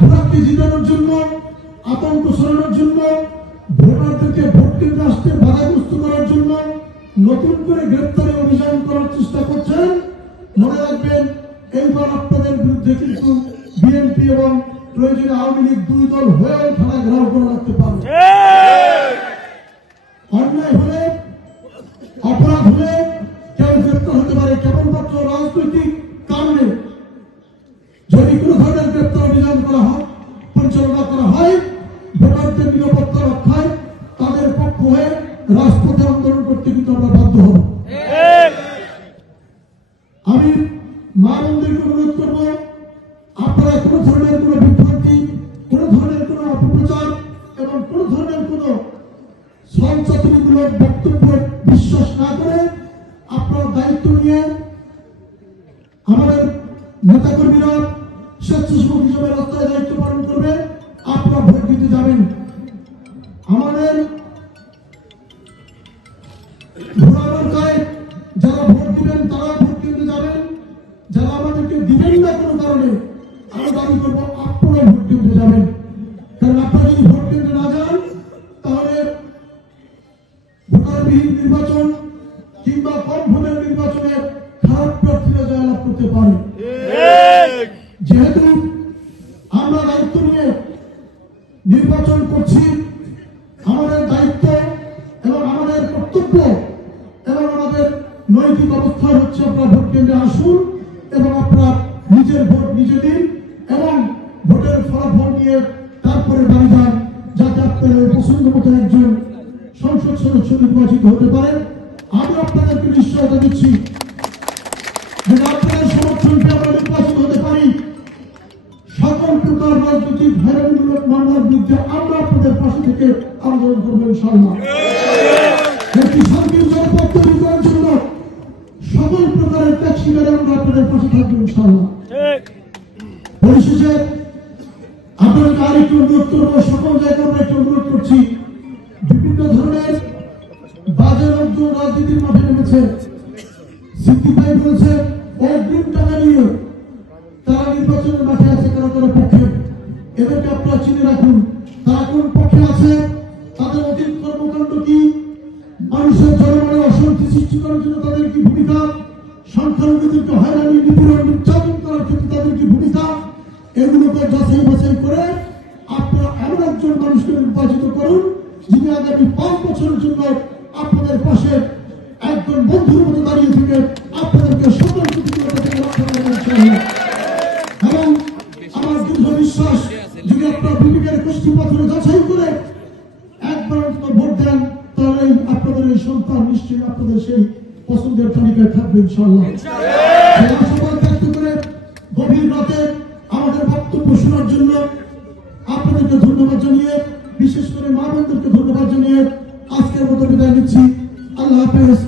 ভোটারকে জিতানোর জন্য, আতঙ্ক সরানোর জন্য, ভোটারদেরকে ভোট কেন্দ্রে আসতে বাধাগ্রস্ত করার জন্য নতুন করে গ্রেপ্তারি অভিযান করার চেষ্টা করছেন। মনে রাখবেন, এইবার আপনাদের বিরুদ্ধে কিন্তু বিএনপি এবং প্রয়োজনে আওয়ামী লীগ দুই দল হয়েও থানা ঘেরাও করে রাখতে পারবে। অন্যায় হলে, অপরাধ হলে কেউ গ্রেপ্তার হতে পারে কেবলমাত্র রাজনৈতিক কারণে। যদি কোনো ধরনের গ্রেপ্তার অভিযান করা হয়, পরিচালনা করা হয়, ভোটারদের নিরাপত্তা রক্ষায় তাদের পক্ষ হয়ে রাজপথে আন্দোলন করতে কিন্তু আমরা বাধ্য হব। আমি মা বোনদেরকে অনুরোধ করবো, আপনারা কোনো ধরনের কোনো বিভ্রান্তি, কোনো ধরনের কোনো অপপ্রচার এবং কোনো ধরনের কোনো সঞ্চাতনীমূলক বক্তব্য বিশ্বাস না করে আপনারা দায়িত্ব নিয়ে আমাদের নেতাকর্মীরা স্বেচ্ছাসেবক হিসেবে রাস্তায় দায়িত্ব পালন করবে। আপনারা ভোট দিতে যাবেন। আমাদের ভোটাধিকার যারা ভোট দিবেন তারা ভোট কেন্দ্রে যাবেন। যারা আমাদেরকে দিবেন না কোনো কারণে, আমি দাবি করবো আপনারা ভোট কেন্দ্রে যাবেন। কারণ আপনারা যদি ভোট কেন্দ্রে না যান তাহলে ভোটারবিহীন নির্বাচন কিংবা কম ভোটের নির্বাচনে খারাপ প্রার্থীরা জয়লাভ করতে পারে। যেহেতু আমরা দায়িত্ব নিয়ে নির্বাচন করছি, আমাদের দায়িত্ব এবং আমাদের কর্তব্য এবং আমাদের নৈতিক অবস্থা হচ্ছে আপনারা ভোট কেন্দ্রে আসুন এবং আপনারা নিজের ভোট নিজে দিন এবং ভোটের ফলাফল নিয়ে তারপরে বাড়ি যান, যাতে আপনাদের পছন্দ মতো একজন সংসদ সদস্য নির্বাচিত হতে পারেন। আমি আপনাদেরকে নিশ্চয়তা দিচ্ছি যে আপনাদের সমর্থন পেয়ে আমরা নির্বাচিত হতে পারি। সকল প্রকার রাজনৈতিক হয়রানিমূলক মামলার বিরুদ্ধে আমরা আপনাদের পাশে থেকে আন্দোলন করবো ইনশাআল্লাহ। একটি শান্তির জনপদ তৈরি করার জন্য সকল প্রকারের ত্যাগ স্বীকারে আমরা আপনাদের পাশে থাকবো ইনশাআল্লাহ। পরিশেষে আপনাদেরকে আরেকটু অনুরোধ করবো, সকল জায়গায় আমরা একটু অনুরোধ করছি, বিভিন্ন ধরনের বাজে লোকজন রাজনীতির মাঠে নেমেছে। সিদ্দিক ভাই বলেছে অগ্রিম টাকা নিয়ে তারা নির্বাচনের মাঠে আছে, কারণ তারা পক্ষে। এদেরকে আপনারা চিনে রাখুন, তারা কোন পক্ষে আছে, তাদের অতীত কর্মকাণ্ড কি, মানুষের জনমনে অশান্তি সৃষ্টি করার জন্য তাদের কি ভূমিকা, সংখ্যালঘুদেরকে হয়রানি নিপীড়ন নির্যাতন করার ক্ষেত্রে তাদের কি ভূমিকা, এগুলোকে যাচাই বাছাই করে আপনারা এমন একজন মানুষকে নির্বাচিত করুন যিনি আগামী 5 বছরের জন্য আপনাদের পাশে একজন বন্ধুর মতো দাঁড়িয়ে থেকে আপনাদেরকে সকল প্রতিকূলতা থেকে রক্ষা করবেন। এবং আমার দৃঢ় বিশ্বাস, যদি আপনারা বিবেকের কষ্টি পাথরে যাচাই করে একবার ভোট দেন, তাহলে আপনাদের এই সন্তান নিশ্চয়ই আপনাদের সেই পছন্দের তালিকায় থাকবে ইনশাআল্লাহ। সবাই ব্যক্ত করে গভীর রাতে আমাদের বক্তব্য শোনার জন্য আপনাদেরকে ধন্যবাদ জানিয়ে, বিশেষ করে মা বোনদেরকে ধন্যবাদ জানিয়ে আজকের মতো বিদায় নিচ্ছি। আল্লাহ হাফেজ।